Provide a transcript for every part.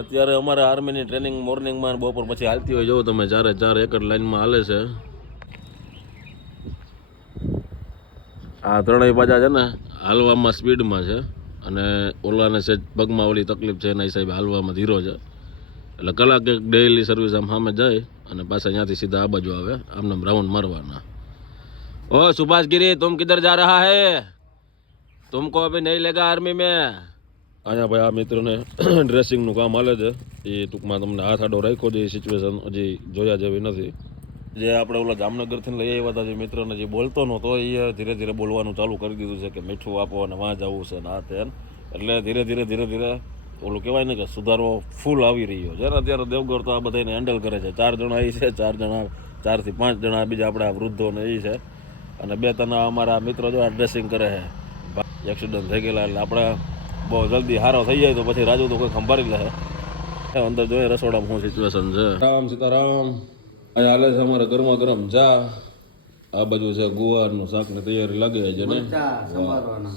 અત્યારે અમારે આર્મીની ટ્રેનિંગ મોર્નિંગમાં બપોર પછી હાલતી હોય. જો તમે 4 એક જ લાઈનમાં હાલે છે. આ ત્રણેય પાછા છે ને હાલવામાં સ્પીડમાં છે અને ઓલાને સેજ પગમાં ઓલી તકલીફ છે એના હિસાબે હાલવામાં ધીરો છે. એટલે કલાક એક ડેઈલી સર્વિસ આમ સામે જાય અને પાછા ત્યાંથી સીધા આ બાજુ આવે. આમને રાઉન્ડ મારવાના. ओ सुभाष गिरी तुम किधर जा रहा है? तुमको अभी नहीं लेगा आर्मी में. અહીંયા ભાઈ આ મિત્રને ડ્રેસિંગનું કામ હાલે છે. એ ટૂંકમાં તમને હાથ આડો રાખ્યો છે. એ સિચ્યુએશન હજી જોયા જેવી નથી. જે આપણે ઓલા જામનગરથી લઈ આવ્યા હતા જે મિત્રને જે બોલતો નહોતો એ ધીરે ધીરે બોલવાનું ચાલુ કરી દીધું છે કે મીઠું આપો અને વાં જવું છે ને આ તે. એટલે ધીરે ધીરે ઓલું કહેવાય ને કે સુધારો ફૂલ આવી રહ્યો છે. અત્યારે દેવગઢ તો આ બધાને હેન્ડલ કરે છે. 4 જણા એ છે, 4 થી 5 જણા બીજા આપણા વૃદ્ધો ને એ છે અને 2-3 અમારા મિત્રો જો ડ્રેસિંગ કરે છે. એક્સિડન્ટ થઈ ગયેલા એટલે આપણે બહુ જલ્દી સારો થઈ જાય તો પછી રાજુ તો કોઈ સંભાળી લે. અંદર જોઈએ રસોડામાં શું સિચ્યુએશન છે. રામ સીતારામ. અહીંયા હાલે છે અમારે ગરમા ગરમ ચા. આ બાજુ છે ગુવારનું શાકની તૈયારી લાગે છે ને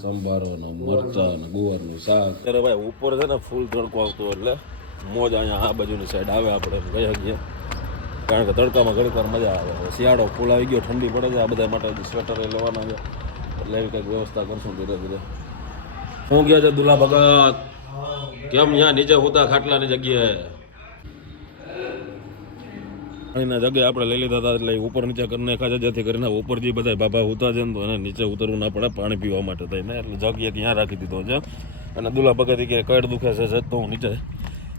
સંભારવાનો મરચા અને ગુવારનું શાક. અત્યારે ભાઈ ઉપર છે ને ફૂલ તડકો આવતો એટલે મોજ અહીંયા આ બાજુની સાઈડ આવે આપણે કહી શકીએ. કારણ કે તડકામાં ઘડીક વાર મજા આવે. શિયાળો ફૂલ આવી ગયો, ઠંડી પડે છે. આ બધા માટે સ્વેટર લેવાના છે એટલે એવી કંઈક વ્યવસ્થા કરશું ધીરે ધીરે. શું ગયા છે દુલા ભગત? કેમ ત્યાં નીચે હોતા ખાટલાની જગ્યાએ? એના જગ્યાએ આપણે લઈ લીધા હતા એટલે ઉપર નીચે કરી નાખ્યા છે જેથી કરીને ઉપર જે બધા બાબા હોતા છે ને તો એને નીચે ઉતરવું ના પડે પાણી પીવા માટે થઈને. એટલે જગ્યા ત્યાં રાખી દીધો છે. અને દુલા ભગત કે કડ દુખે છે તો હું નીચે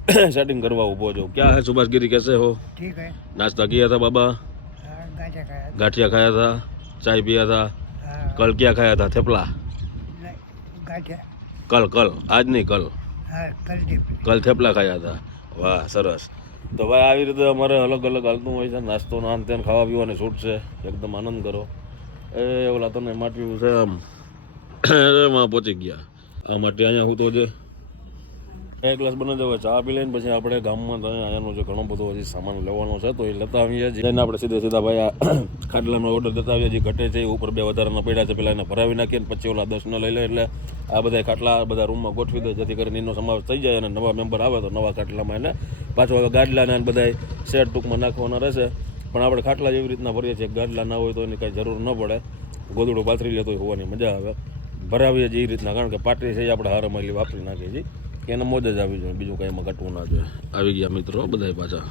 सेटिंग करवा ऊबो जो. क्या है सुभाष गिरी, कैसे हो? ठीक है. नाश्ता किया था बाबा? गाठिया खाया था. चाय पिया था. कल क्या खाया था? थेपला. कल आज नहीं कल कल थेपला खाया था. वाह સરસ. તો ભાઈ આવી રીતે અમારે અલગ અલગ હાલતું હોય છે. નાસ્તો નાન તેન ખાવા પીવાની છૂટ છે. એકદમ આનંદ કરો. એ ઓલા તને માટ્યું છે આમ એમાં પહોંચી ગયા. આ માટે અહીંયા હું તો છે એક ગ્લાસ બને જવે ચા પી લઈને પછી આપણે ગામમાં અહીંયાનો જે ઘણો બધો હજી સામાન લેવાનો છે તો એ લેતા આવીએ. જઈને આપણે સીધા ભાઈ આ ખાટલાનો ઓર્ડર દેતા આવીએ. જે ઘટે છે એ ઉપર 2 વધારાના પડ્યા છે પેલા એને ભરાવી નાખીએ ને પછી ઓલા 10 લઈ લે એટલે આ બધા ખાટલા બધા રૂમમાં ગોઠવી દે જેથી કરીને એનો સમાવેશ થઈ જાય અને નવા મેમ્બર આવે તો નવા ખાટલામાં એને પાછો હવે ગાડલાને બધા સેટ ટૂંકમાં નાખવાના રહેશે. પણ આપણે ખાટલા જેવી રીતના ભરીએ છીએ. ગાડલા ના હોય તો એની કાંઈ જરૂર ન પડે. ગોદડું પાથરી લે તો હોવાની મજા આવે. ભરાવીએ જે રીતના કારણ કે પાટરી છે એ આપણે હારામાં વાપરી નાખીએ છીએ. એને મોજ જ આવી જોઈએ, બીજું કંઈ એમાં ઘટવું ના જોઈએ. આવી ગયા મિત્રો બધા પાછા.